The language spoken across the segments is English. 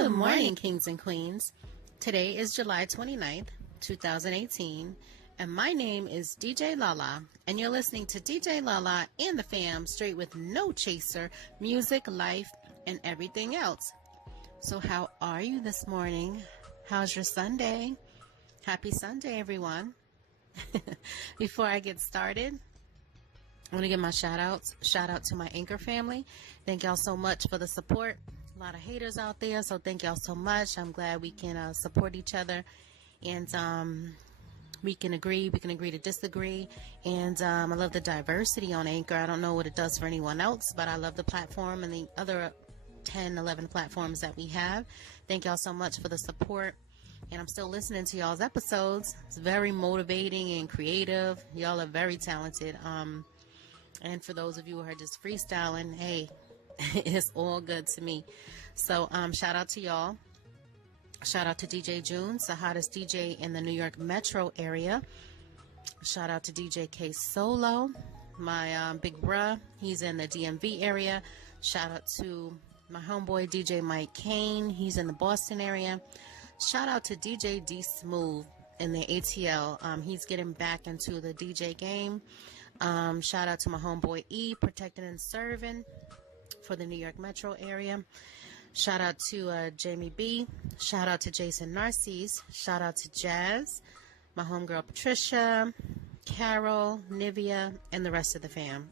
Good morning, kings and queens. Today is July 29th, 2018, and my name is DJ LaLa, and you're listening to DJ LaLa and the Fam, straight with no chaser, music, life, and everything else. So how are you this morning? How's your Sunday? Happy Sunday, everyone. Before I get started, I want to give my shout outs. Shout out to my Anchor family. Thank y'all so much for the support. A lot of haters out there, so thank y'all so much. I'm glad we can support each other, and we can agree to disagree. And I love the diversity on Anchor. I don't know what it does for anyone else, but I love the platform and the other 10, 11 platforms that we have. Thank y'all so much for the support. And I'm still listening to y'all's episodes. It's very motivating and creative. Y'all are very talented. And for those of you who are just freestyling, hey, it's all good to me. So shout out to y'all. Shout out to DJ Junes, the hottest DJ in the New York metro area. Shout out to DJ K Solo, my big bruh. He's in the DMV area. Shout out to my homeboy DJ Mike Kane. He's in the Boston area. Shout out to DJ D Smooth in the ATL. He's getting back into the DJ game. Shout out to my homeboy E, protecting and serving for the New York metro area. Shout out to Jamie B. Shout out to Jason Narcisse. Shout out to Jazz, my homegirl Patricia, Carol, Nivea, and the rest of the fam.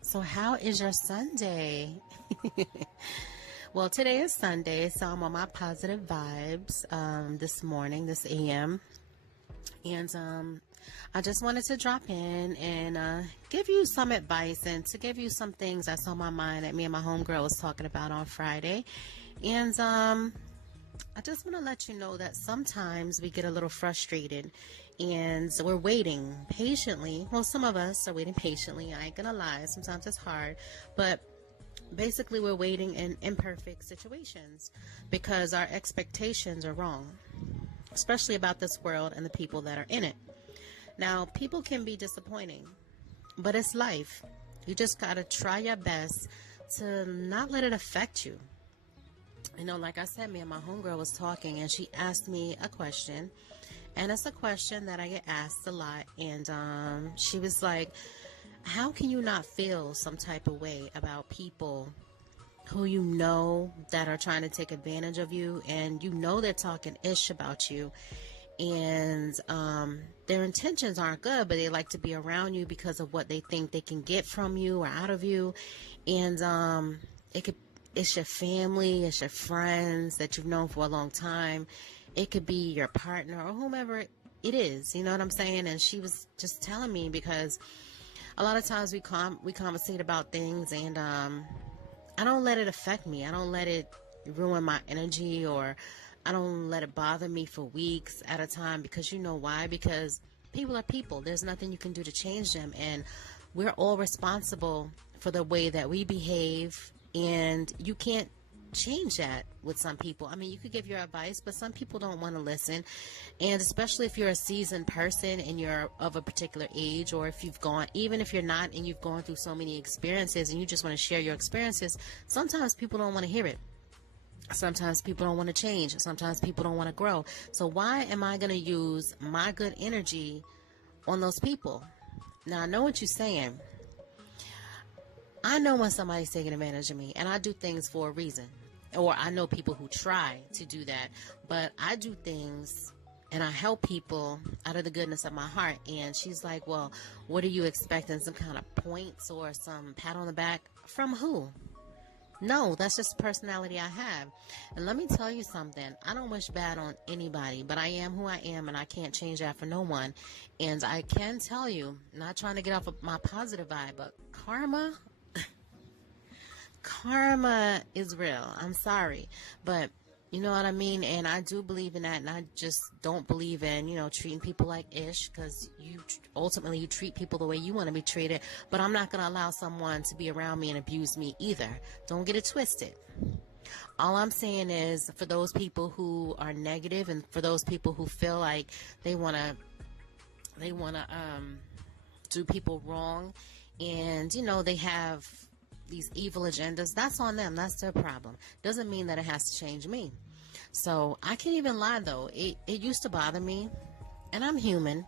So how is your Sunday? Well, today is Sunday, so I'm on my positive vibes this morning, this AM. And I just wanted to drop in and give you some advice and to give you some things that's on my mind that me and my homegirl was talking about on Friday. And I just want to let you know that sometimes we get a little frustrated and we're waiting patiently. Well, some of us are waiting patiently. I ain't gonna lie. Sometimes it's hard, but basically we're waiting in imperfect situations because our expectations are wrong, especially about this world and the people that are in it. Now, people can be disappointing, but it's life. You just got to try your best to not let it affect you. You know, like I said, me and my homegirl was talking and she asked me a question, and it's a question that I get asked a lot. And she was like, how can you not feel some type of way about people who you know that are trying to take advantage of you, and you know they're talking ish about you, and their intentions aren't good, but they like to be around you because of what they think they can get from you or out of you. And it's your family, it's your friends that you've known for a long time. It could be your partner or whomever it is, you know what I'm saying? And she was just telling me, because a lot of times we conversate about things, and I don't let it affect me. I don't let it ruin my energy, or I don't let it bother me for weeks at a time, because you know why? Because people are people. There's nothing you can do to change them, and we're all responsible for the way that we behave, and you can't change that with some people. I mean, you could give your advice, but some people don't want to listen. And especially if you're a seasoned person and you're of a particular age, or if you've gone, even if you're not and you've gone through so many experiences and you just want to share your experiences, sometimes people don't want to hear it. Sometimes people don't want to change. Sometimes people don't want to grow. So why am I going to use my good energy on those people? Now, I know what you're saying. I know when somebody's taking advantage of me, and I do things for a reason. Or I know people who try to do that, but I do things and I help people out of the goodness of my heart. And she's like, well, what are you expecting? Some kind of points or some pat on the back? From who? No, that's just the personality I have. And let me tell you something. I don't wish bad on anybody, but I am who I am, and I can't change that for no one. And I can tell you, not trying to get off of my positive vibe, but karma is real. I'm sorry, but you know what I mean? And I do believe in that, and I just don't believe in, treating people like ish, because you treat people the way you want to be treated. But I'm not going to allow someone to be around me and abuse me either. Don't get it twisted. All I'm saying is, for those people who are negative, and for those people who feel like they want to do people wrong, and they have these evil agendas, that's on them. That's their problem. Doesn't mean that it has to change me. So I can't even lie though. It used to bother me, and I'm human.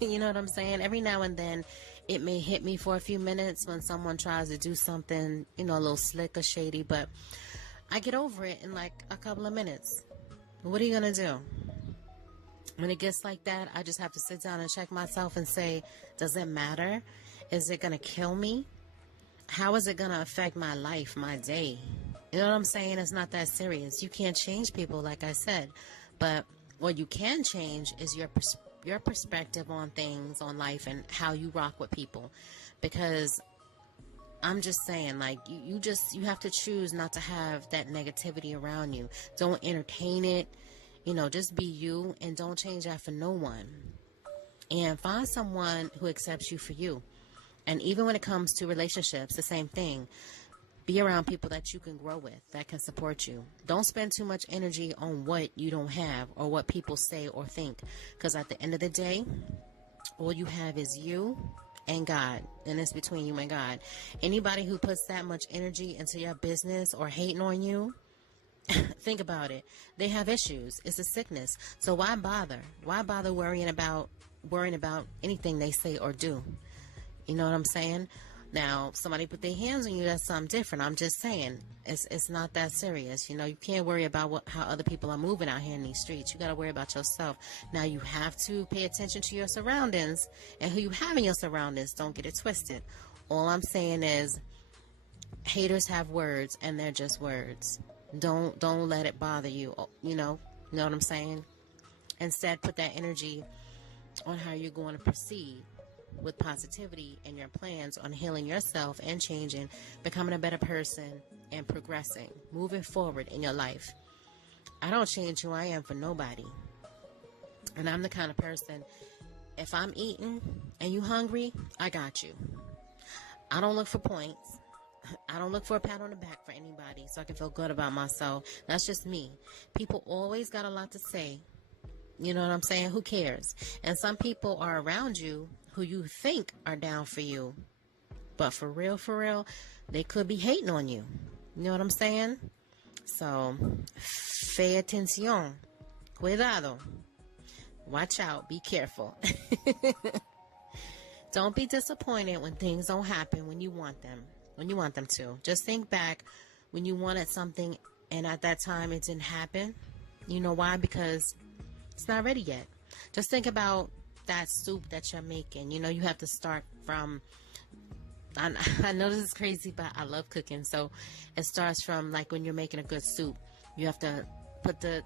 You know what I'm saying? Every now and then it may hit me for a few minutes when someone tries to do something, a little slick or shady, but I get over it in like a couple of minutes. What are you going to do? When it gets like that, I just have to sit down and check myself and say, does it matter? Is it going to kill me? How is it going to affect my life, my day? You know what I'm saying? It's not that serious. You can't change people, like I said. But what you can change is your perspective on things, on life, and how you rock with people. Because I'm just saying, like, you have to choose not to have that negativity around you. Don't entertain it. Just be you, and don't change that for no one. And find someone who accepts you for you. And even when it comes to relationships, the same thing. Be around people that you can grow with, that can support you. Don't spend too much energy on what you don't have or what people say or think. Because at the end of the day, all you have is you and God. And it's between you and God. Anybody who puts that much energy into your business or hating on you, think about it. They have issues. It's a sickness. So why bother? Why bother worrying about anything they say or do? You know what I'm saying? Now, if somebody put their hands on you, that's something different. I'm just saying, it's not that serious. You can't worry about how other people are moving out here in these streets. You got to worry about yourself. Now, you have to pay attention to your surroundings and who you have in your surroundings. Don't get it twisted. All I'm saying is, haters have words, and they're just words. Don't let it bother you. You know what I'm saying? Instead, put that energy on how you're going to proceed with positivity and your plans on healing yourself and changing, becoming a better person and progressing, moving forward in your life. I don't change who I am for nobody. And I'm the kind of person, if I'm eating and you hungry, I got you. I don't look for points. I don't look for a pat on the back for anybody so I can feel good about myself. That's just me. People always got a lot to say. You know what I'm saying? Who cares? And some people are around you who you think are down for you. But for real, they could be hating on you. You know what I'm saying? So, fe atención. Cuidado. Watch out. Be careful. Don't be disappointed when things don't happen when you want them. When you want them to. Just think back when you wanted something and at that time it didn't happen. You know why? Because it's not ready yet. Just think about that soup that you're making. You have to start from, I know this is crazy, but I love cooking. So it starts from like when you're making a good soup. You have to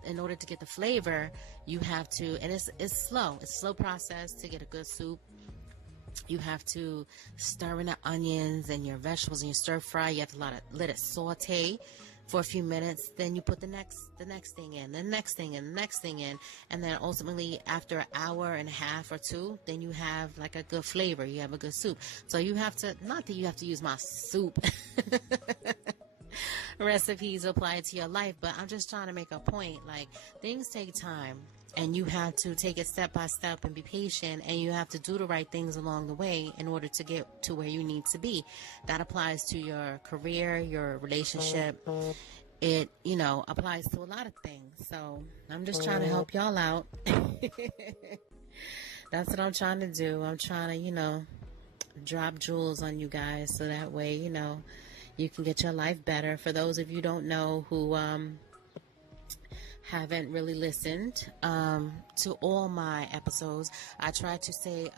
in order to get the flavor, you have to, and it's slow. It's a slow process to get a good soup. You have to stir in the onions and your vegetables and you stir fry. You have to let it saute for a few minutes. Then you put the next thing in, the next thing in, the next thing in. And then ultimately after an hour and a half or two, then you have like a good flavor. You have a good soup. So you have to, not that you have to use my soup recipes apply to your life, but I'm just trying to make a point. Like, things take time. And you have to take it step by step and be patient, and you have to do the right things along the way in order to get to where you need to be. That applies to your career, your relationship. It, applies to a lot of things. So I'm just trying to help y'all out. That's what I'm trying to do. I'm trying to, drop jewels on you guys so that way, you can get your life better. For those of you who don't know who, haven't really listened to all my episodes, I try to say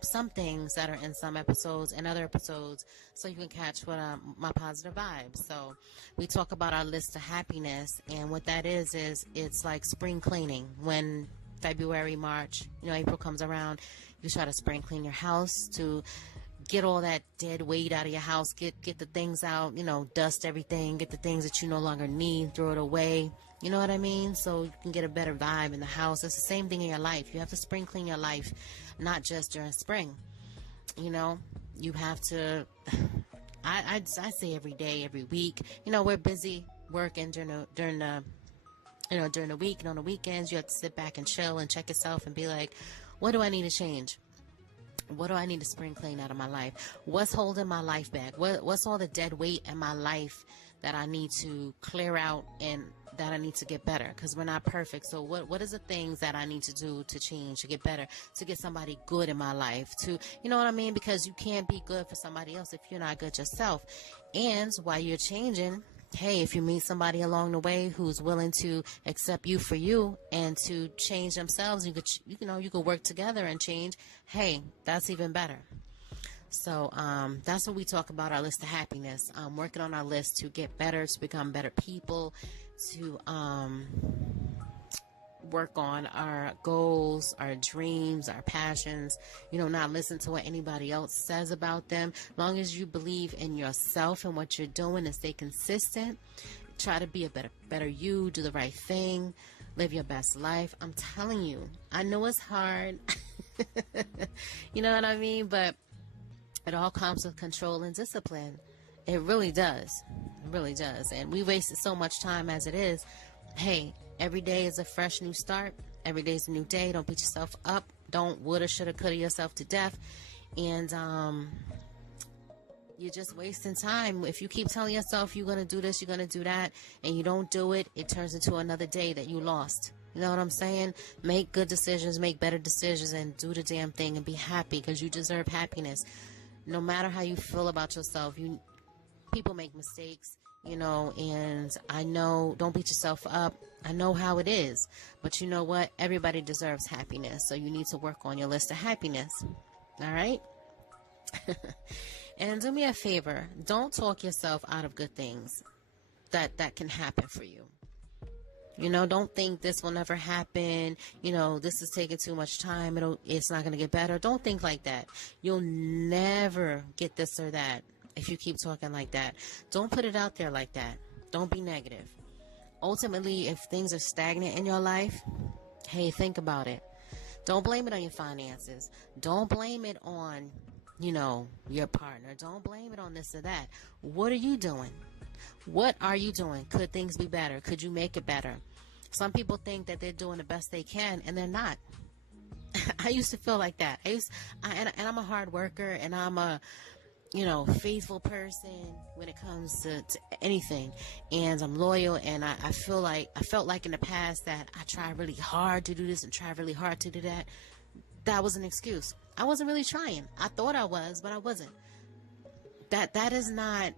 some things that are in some episodes and other episodes so you can catch what my positive vibes. So we talk about our list of happiness, and what that is it's like spring cleaning. When February, March, April comes around, you try to spring clean your house to get all that dead weight out of your house, get the things out, dust everything, get the things that you no longer need, throw it away. You know what I mean? So you can get a better vibe in the house. It's the same thing in your life. You have to spring clean your life, not just during spring. You have to, I say every day, every week. We're busy working during the week, and on the weekends you have to sit back and chill and check yourself and be like, what do I need to change? What do I need to spring clean out of my life? What's holding my life back? What's all the dead weight in my life that I need to clear out and that I need to get better, because we're not perfect. So what is the things that I need to do to change, to get better, to get somebody good in my life, to, you know what I mean? Because you can't be good for somebody else if you're not good yourself. And while you're changing, hey, if you meet somebody along the way who's willing to accept you for you and to change themselves, you could work together and change. Hey, that's even better. So that's what we talk about, our list of happiness. Working on our list to get better, to become better people, to work on our goals, our dreams, our passions, not listen to what anybody else says about them. As long as you believe in yourself and what you're doing and stay consistent, try to be a better you, do the right thing, live your best life. I'm telling you, I know it's hard. You know what I mean? But it all comes with control and discipline. It really does. It really does. And we wasted so much time as it is. Hey, every day is a fresh new start. Every day is a new day. Don't beat yourself up. Don't woulda, shoulda, coulda yourself to death. And you're just wasting time. If you keep telling yourself you're going to do this, you're going to do that, and you don't do it, it turns into another day that you lost. You know what I'm saying? Make good decisions, make better decisions, and do the damn thing and be happy, because you deserve happiness. No matter how you feel about yourself, people make mistakes, and I know, don't beat yourself up. I know how it is, but you know what? Everybody deserves happiness, so you need to work on your list of happiness. All right? And do me a favor, don't talk yourself out of good things that can happen for you. Don't think this will never happen. This is taking too much time. It's not going to get better. Don't think like that. You'll never get this or that if you keep talking like that. Don't put it out there like that. Don't be negative. Ultimately, if things are stagnant in your life, hey, think about it. Don't blame it on your finances. Don't blame it on, your partner. Don't blame it on this or that. What are you doing? What are you doing? Could things be better? Could you make it better? Some people think that they're doing the best they can, and they're not. I used to feel like that. And I'm a hard worker, and I'm a, faithful person when it comes to anything. And I'm loyal, and I felt like in the past that I tried really hard to do this and tried really hard to do that. That was an excuse. I wasn't really trying. I thought I was, but I wasn't. That is not...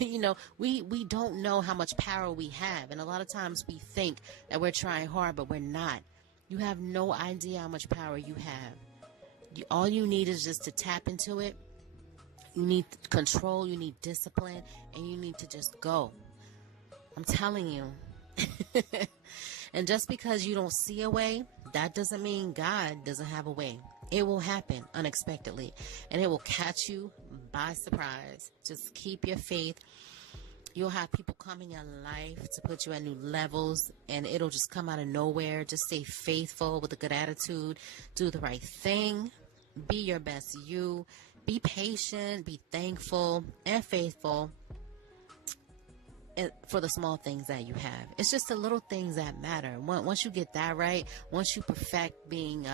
we don't know how much power we have, and a lot of times we think that we're trying hard, but we're not. You have no idea how much power you have. All you need is just to tap into it. You need control, you need discipline, and you need to just go. I'm telling you. And just because you don't see a way, that doesn't mean God doesn't have a way. It will happen unexpectedly, and it will catch you by surprise. Just keep your faith. You'll have people come in your life to put you at new levels, and it'll just come out of nowhere. Just stay faithful with a good attitude. Do the right thing. Be your best you. Be patient. Be thankful and faithful for the small things that you have. It's just the little things that matter. Once you get that right, once you perfect being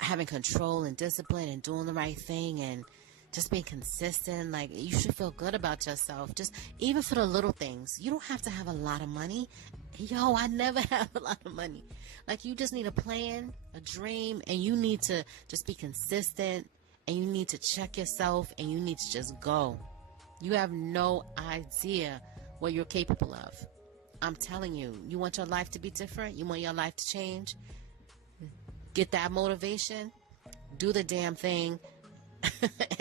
having control and discipline and doing the right thing and just being consistent, like, you should feel good about yourself. Just even for the little things. You don't have to have a lot of money. I never have a lot of money. Like, you just need a plan, a dream, and you need to just be consistent, and you need to check yourself, and you need to just go. You have no idea what you're capable of. I'm telling you, you want your life to be different? You want your life to change? Get that motivation, do the damn thing,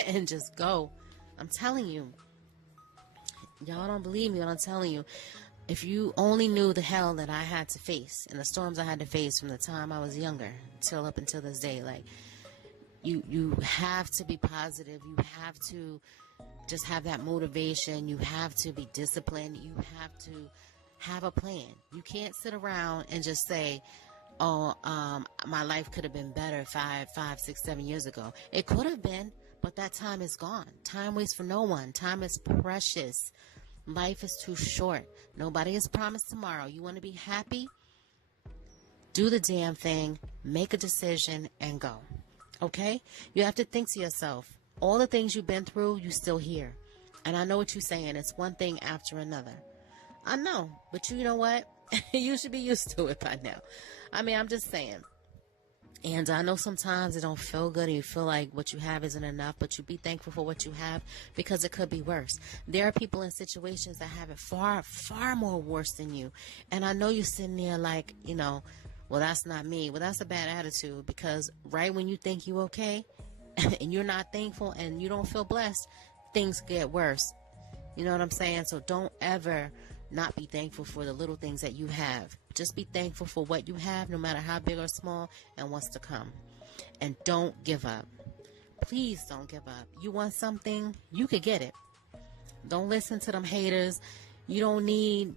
and just go. I'm telling you. Y'all don't believe me when I'm telling you. If you only knew the hell that I had to face and the storms I had to face from the time I was younger till up until this day, like, you have to be positive. You have to just have that motivation. You have to be disciplined. You have to have a plan. You can't sit around and just say, my life could have been better 5, 6, 7 years ago. It could have been, but that time is gone. Time waits for no one. Time is precious. Life is too short. Nobody is promised tomorrow. You want to be happy? Do the damn thing. Make a decision and go. Okay? You have to think to yourself, all the things you've been through, you're still here. And I know what you're saying. It's one thing after another. I know, but you know what? You should be used to it by now. I mean, I'm just saying. And I know sometimes it don't feel good and you feel like what you have isn't enough, but you be thankful for what you have because it could be worse. There are people in situations that have it far, far more worse than you. And I know you're sitting there like, well, that's not me. Well, that's a bad attitude, because right when you think you okay and you're not thankful and you don't feel blessed, things get worse. You know what I'm saying? So don't ever not be thankful for the little things that you have. Just be thankful for what you have, no matter how big or small, and what's to come. And don't give up. Please don't give up. You want something, you could get it. Don't listen to them haters. You don't need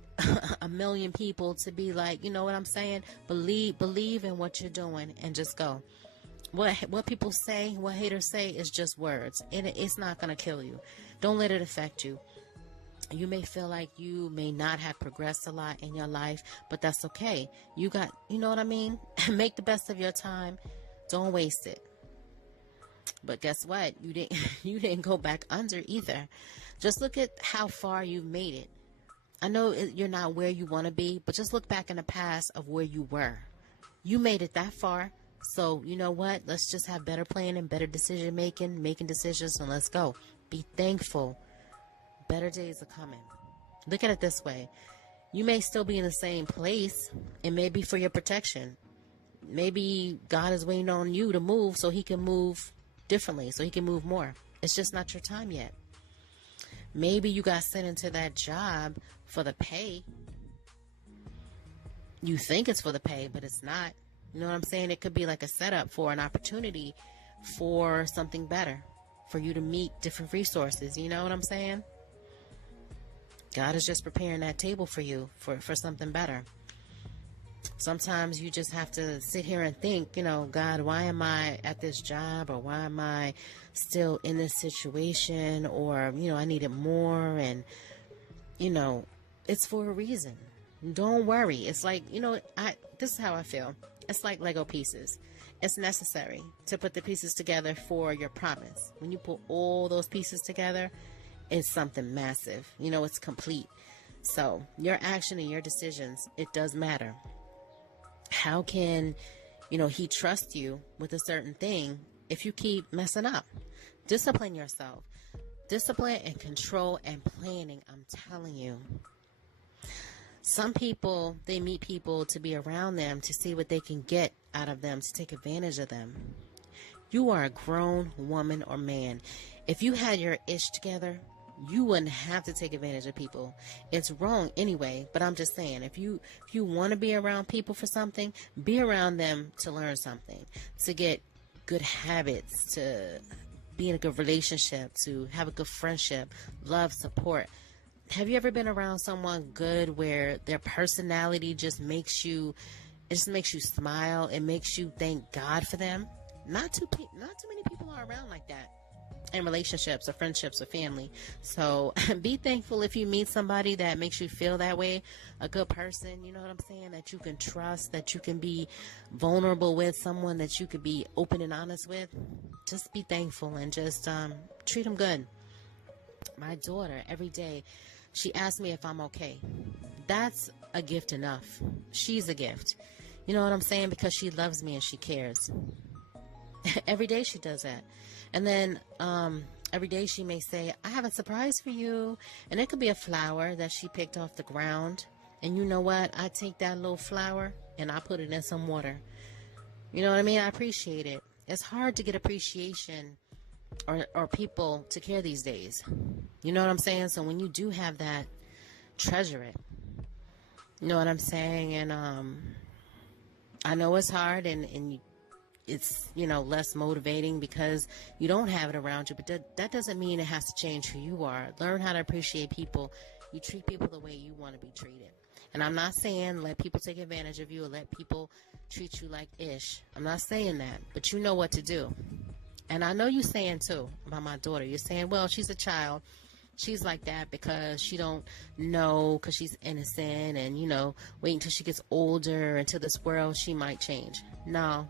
a million people to be like, you know what I'm saying? Believe in what you're doing and just go. What people say, what haters say is just words. It's not going to kill you. Don't let it affect you. You may feel like you may not have progressed a lot in your life, but that's okay. You know what I mean? Make the best of your time. Don't waste it. But guess what? You didn't go back under either. Just look at how far you've made it. I know you're not where you want to be, but just look back in the past of where you were. You made it that far. So you know what? Let's just have better planning, better decision making decisions, and let's go. Be thankful. Better days are coming. Look at it this way. You may still be in the same place. It may be for your protection. Maybe God is waiting on you to move so he can move differently, so he can move more. It's just not your time yet. Maybe you got sent into that job for the pay. You think it's for the pay, but it's not. You know what I'm saying? It could be like a setup for an opportunity for something better, for you to meet different resources. You know what I'm saying? God is just preparing that table for you for something better. Sometimes you just have to sit here and think, God, why am I at this job, or why am I still in this situation, or, I needed more, and, it's for a reason. Don't worry. It's like, this is how I feel. It's like Lego pieces. It's necessary to put the pieces together for your promise. When you put all those pieces together, it's something massive. It's complete. So your action and your decisions, it does matter. How can, he trust you with a certain thing if you keep messing up? Discipline yourself. Discipline and control and planning. I'm telling you. Some people, they meet people to be around them, to see what they can get out of them, to take advantage of them. You are a grown woman or man. If you had your ish together, you wouldn't have to take advantage of people. It's wrong anyway, but I'm just saying, if you want to be around people for something, be around them to learn something, to get good habits, to be in a good relationship, to have a good friendship, love, support. Have you ever been around someone good where their personality just makes you smile? It makes you thank God for them. Not too many people are around like that in relationships or friendships or family. So be thankful if you meet somebody that makes you feel that way, a good person, you know what I'm saying, that you can trust, that you can be vulnerable with, someone that you could be open and honest with. Just be thankful and just treat them good. My daughter, every day, she asks me if I'm okay. That's a gift enough. She's a gift. You know what I'm saying? Because she loves me and she cares. Every day she does that. And then every day she may say, I have a surprise for you. And it could be a flower that she picked off the ground. And you know what? I take that little flower and I put it in some water. You know what I mean? I appreciate it. It's hard to get appreciation or people to care these days. You know what I'm saying? So when you do have that, treasure it. You know what I'm saying? And I know it's hard and it's, less motivating because you don't have it around you, but that doesn't mean it has to change who you are. Learn how to appreciate people. You treat people the way you want to be treated. And I'm not saying let people take advantage of you or let people treat you like ish. I'm not saying that, but you know what to do. And I know you're saying too about my daughter. You're saying, well, she's a child. She's like that because she don't know, because she's innocent, and, wait until she gets older into this world, she might change. No.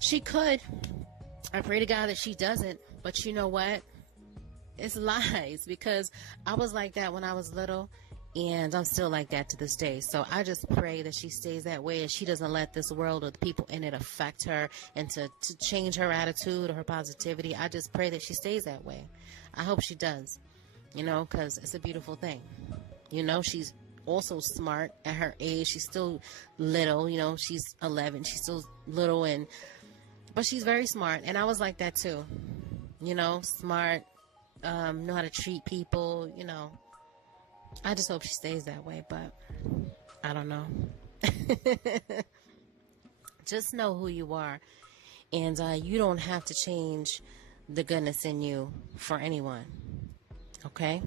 She could. I pray to God that she doesn't. But you know what? It's lies, because I was like that when I was little, And I'm still like that to this day. So I just pray that she stays that way and she doesn't let this world or the people in it affect her and to change her attitude or her positivity. I just pray that she stays that way. I hope she does, because it's a beautiful thing. She's also smart at her age. She's still little, she's 11. She's still little, but she's very smart. And I was like that too, smart, know how to treat people, I just hope she stays that way, but I don't know. Just know who you are, and you don't have to change the goodness in you for anyone, okay?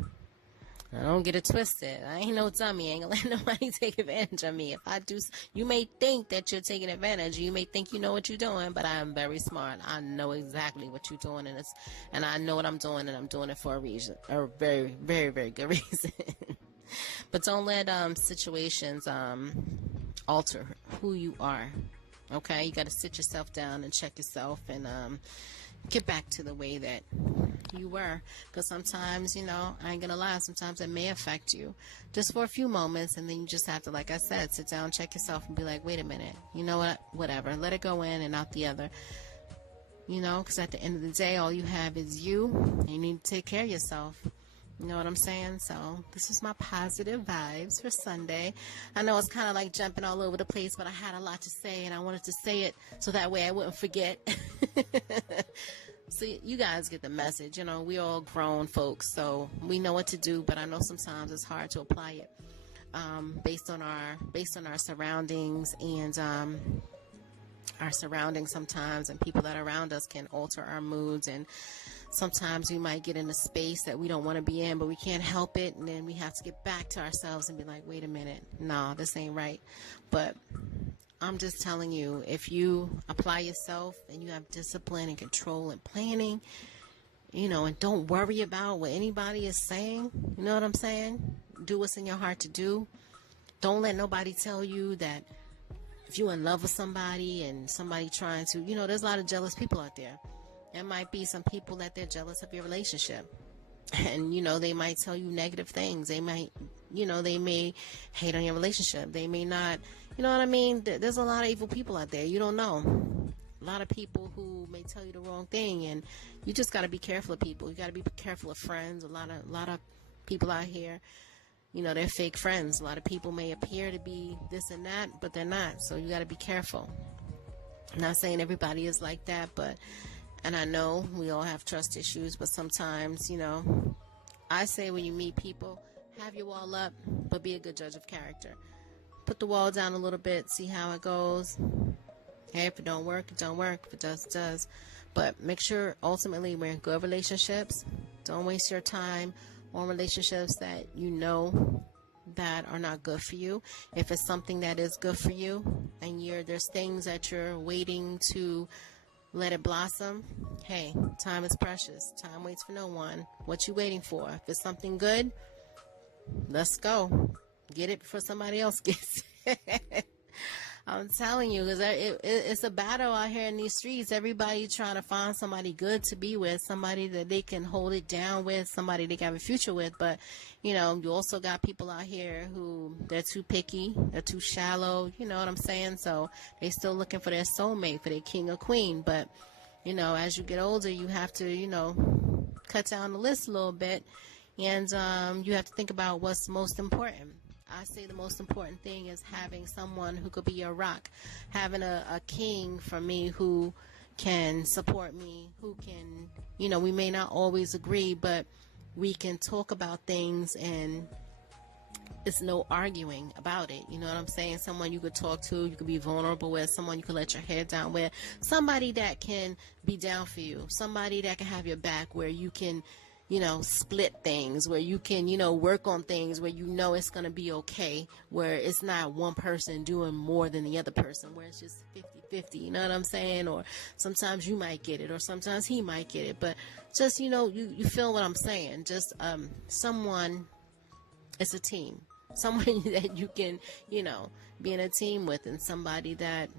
Now, don't get it twisted. I ain't no dummy. I ain't gonna let nobody take advantage of me. If I do, you may think that you're taking advantage. You may think you know what you're doing, but I am very smart. I know exactly what you're doing, and I know what I'm doing, and I'm doing it for a reason, a very, very, very good reason. But don't let situations alter who you are. Okay, you got to sit yourself down and check yourself and get back to the way that you were, because sometimes, I ain't gonna lie, sometimes it may affect you just for a few moments, and then you just have to, like I said, sit down, check yourself, and be like, wait a minute, you know what, whatever, let it go in and out the other, because at the end of the day, all you have is you, and you need to take care of yourself. You know what I'm saying? So this is my positive vibes for Sunday. I know it's kind of like jumping all over the place, but I had a lot to say, and I wanted to say it so that way I wouldn't forget. So you guys get the message. We all grown folks, so we know what to do, but I know sometimes it's hard to apply it based on our surroundings, and our surroundings sometimes, and people that are around us can alter our moods, and sometimes we might get in a space that we don't want to be in, but we can't help it, and then we have to get back to ourselves and be like, wait a minute, no, this ain't right. But I'm just telling you, if you apply yourself and you have discipline and control and planning, and don't worry about what anybody is saying, you know what I'm saying? Do what's in your heart to do. Don't let nobody tell you that if you're in love with somebody and somebody trying to, there's a lot of jealous people out there. There might be some people that they're jealous of your relationship, and they might tell you negative things. They might, they may hate on your relationship. They may not, you know what I mean? There's a lot of evil people out there. You don't know. A lot of people who may tell you the wrong thing, and you just got to be careful of people. You got to be careful of friends. A lot of people out here, they're fake friends. A lot of people may appear to be this and that, but they're not. So you got to be careful. I'm not saying everybody is like that, and I know we all have trust issues, but sometimes, I say when you meet people, have your wall up, but be a good judge of character. Put the wall down a little bit, see how it goes. Hey, if it don't work, it don't work. If it does, it does. But make sure, ultimately, we're in good relationships. Don't waste your time on relationships that that are not good for you. If it's something that is good for you, and there's things that you're waiting to let it blossom, hey, time is precious. Time waits for no one. What you waiting for? If it's something good, let's go. Get it before somebody else gets it. I'm telling you, because it's a battle out here in these streets. Everybody trying to find somebody good to be with, somebody that they can hold it down with, somebody they can have a future with. But, you also got people out here who, they're too picky, they're too shallow, you know what I'm saying? So they still looking for their soulmate, for their king or queen. But, as you get older, you have to, cut down the list a little bit, and you have to think about what's most important. I say the most important thing is having someone who could be your rock, having a king for me who can support me, who can, we may not always agree, but we can talk about things and it's no arguing about it. You know what I'm saying? Someone you could talk to, you could be vulnerable with, someone you could let your head down with, somebody that can be down for you, somebody that can have your back, where you can, split things, where you can, work on things, where it's going to be okay, where it's not one person doing more than the other person, where it's just 50-50, you know what I'm saying? Or sometimes you might get it, or sometimes he might get it, but just, you feel what I'm saying? Just someone, it's a team, someone that you can, be in a team with, and somebody that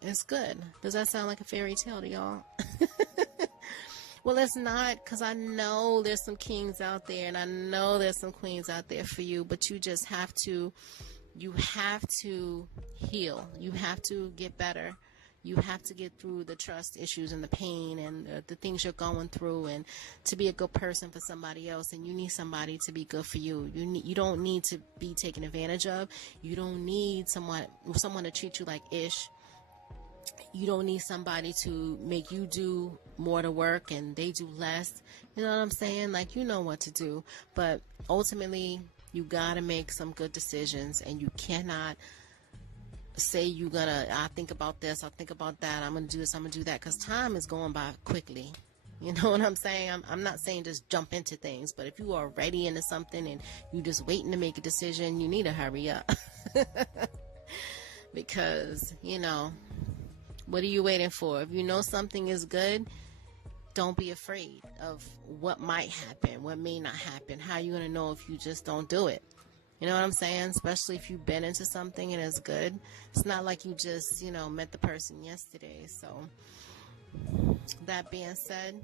is good. Does that sound like a fairy tale to y'all? Well, it's not, because I know there's some kings out there, and I know there's some queens out there for you, but you just have to, heal. You have to get better. You have to get through the trust issues and the pain and the things you're going through, and to be a good person for somebody else. And you need somebody to be good for you. You don't need to be taken advantage of. You don't need someone to treat you like ish. You don't need somebody to make you do more to work and they do less. You know what I'm saying? Like, you know what to do. But ultimately, you gotta make some good decisions, and you cannot say I think about this, I'll think about that, I'm gonna do this, I'm gonna do that, because time is going by quickly. You know what I'm saying? I'm not saying just jump into things, but if you are ready into something and you just waiting to make a decision, you need to hurry up. Because, what are you waiting for? If you know something is good, don't be afraid of what might happen, what may not happen. How are you gonna know if you just don't do it? You know what I'm saying? Especially if you've been into something and it's good. It's not like you just, met the person yesterday. So that being said,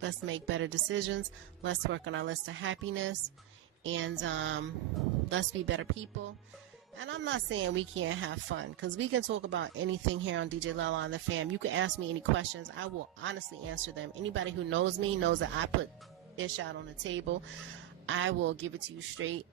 let's make better decisions. Let's work on our list of happiness, and let's be better people. And I'm not saying we can't have fun, because we can talk about anything here on DJ LaLa and the Fam. You can ask me any questions. I will honestly answer them. Anybody who knows me knows that I put ish out on the table. I will give it to you straight.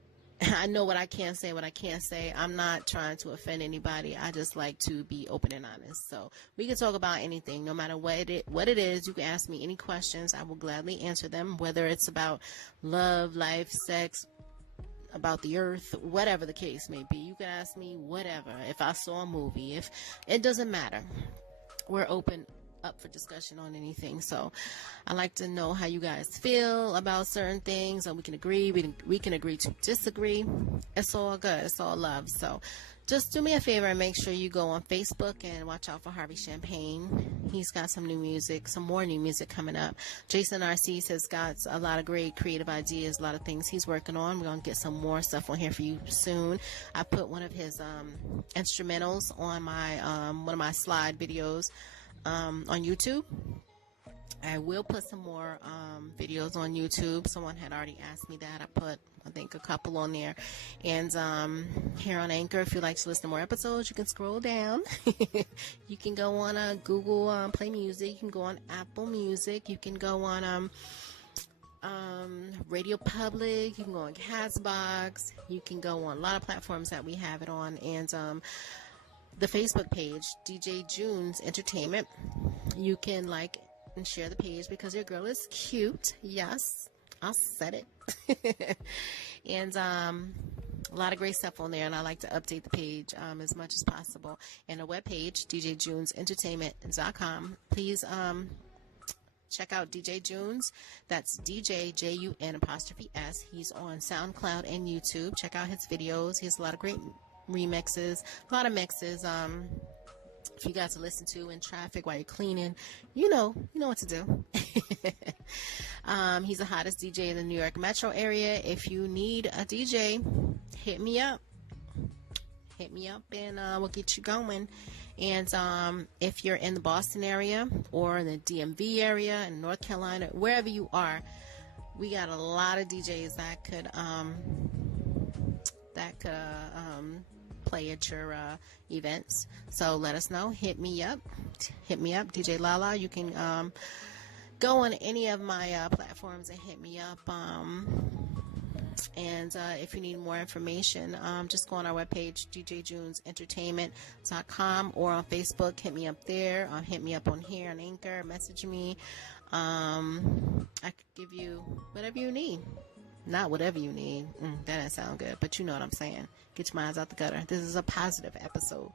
I know what I can say, what I can't say. I'm not trying to offend anybody. I just like to be open and honest. So we can talk about anything, no matter what it is. You can ask me any questions. I will gladly answer them, whether it's about love, life, sex, about the earth, whatever the case may be. You can ask me whatever. If I saw a movie, if it doesn't matter. We're open up for discussion on anything. So I like to know how you guys feel about certain things, and we can agree, we can agree to disagree. It's all good. It's all love. So just do me a favor and make sure you go on Facebook and watch out for Harvey Champagne. He's got some more new music coming up. Jason Narcisse has got a lot of great creative ideas, a lot of things he's working on. We're going to get some more stuff on here for you soon. I put one of his instrumentals on my one of my slide videos on YouTube. I will put some more videos on YouTube. Someone had already asked me that. I put, I think, a couple on there. And here on Anchor, if you'd like to listen to more episodes, you can scroll down. You can go on Google Play Music. You can go on Apple Music. You can go on Radio Public. You can go on Castbox. You can go on a lot of platforms that we have it on. And the Facebook page, DJ June's Entertainment. You can like and share the page, because your girl is cute. Yes, I said it. And a lot of great stuff on there, and I like to update the page as much as possible. And a webpage, djjunesentertainment.com. Please check out DJ Junes. That's DJ JUN''S. He's on SoundCloud and YouTube. Check out his videos. He has a lot of great remixes, a lot of mixes for you guys to listen to in traffic while you're cleaning. You know what to do. He's the hottest DJ in the New York metro area. If you need a DJ, hit me up and we'll get you going. And if you're in the Boston area or in the DMV area, in North Carolina, wherever you are, we got a lot of DJs that could play at your events. So let us know. Hit me up, DJ LaLa. You can go on any of my platforms and hit me up. And if you need more information, just go on our webpage, djjunesentertainment.com, or on Facebook. Hit me up there. Hit me up on here on Anchor. Message me. I could give you whatever you need. Not whatever you need. That doesn't sound good, but you know what I'm saying. Get your minds out the gutter. This is a positive episode.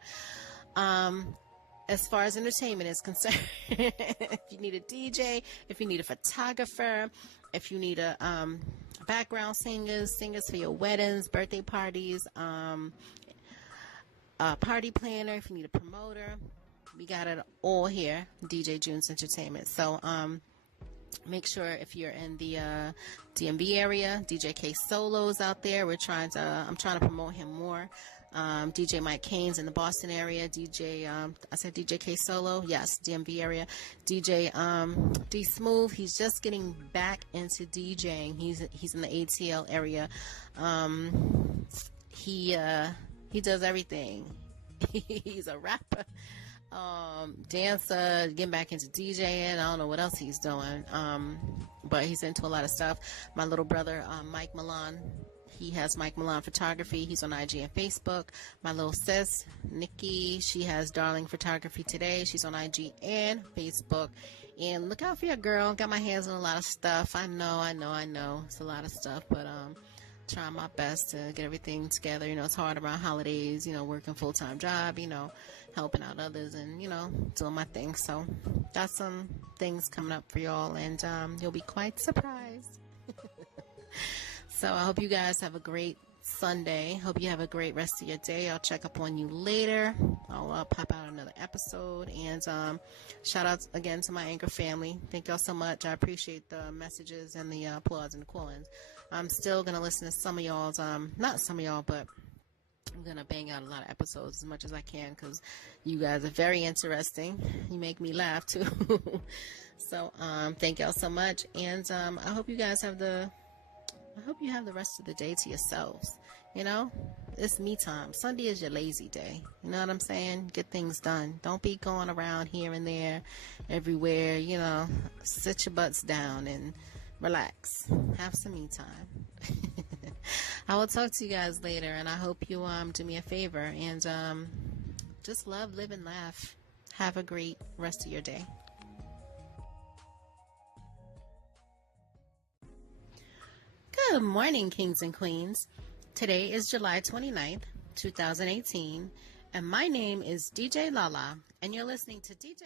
As far as entertainment is concerned, if you need a DJ, if you need a photographer, if you need a background singers for your weddings, birthday parties, a party planner, if you need a promoter, we got it all here, DJ June's Entertainment. So make sure, if you're in the DMV area, DJ K Solo's out there. I'm trying to promote him more. DJ Mike Kane's in the Boston area, I said DJ K Solo, yes, DMV area, DJ D Smooth, he's just getting back into DJing, he's in the ATL area, he does everything, he's a rapper, dancer, getting back into DJing, I don't know what else he's doing, but he's into a lot of stuff. My little brother, Mike Milan, he has Mike Milan Photography. He's on IG and Facebook. My little sis, Nikki, she has Darling Photography Today. She's on IG and Facebook. And look out for your girl. Got my hands on a lot of stuff. I know. It's a lot of stuff, but trying my best to get everything together. It's hard around holidays, working full-time job, helping out others and, doing my thing. So got some things coming up for y'all, and you'll be quite surprised. So I hope you guys have a great Sunday. Hope you have a great rest of your day. I'll check up on you later. I'll pop out another episode. And shout out again to my Anchor family. Thank y'all so much. I appreciate the messages and the applause and the call-ins. I'm still going to listen to some of y'all's, not some of y'all, but I'm going to bang out a lot of episodes as much as I can because you guys are very interesting. You make me laugh too. So thank y'all so much. And I hope you guys have the rest of the day to yourselves. It's me time. Sunday is your lazy day. You know what I'm saying? Get things done. Don't be going around here and there, everywhere. Sit your butts down and relax. Have some me time. I will talk to you guys later, and I hope you do me a favor and just love, live, and laugh. Have a great rest of your day. Good morning, kings and queens. Today is July 29th, 2018, and my name is DJ LaLa, and you're listening to DJ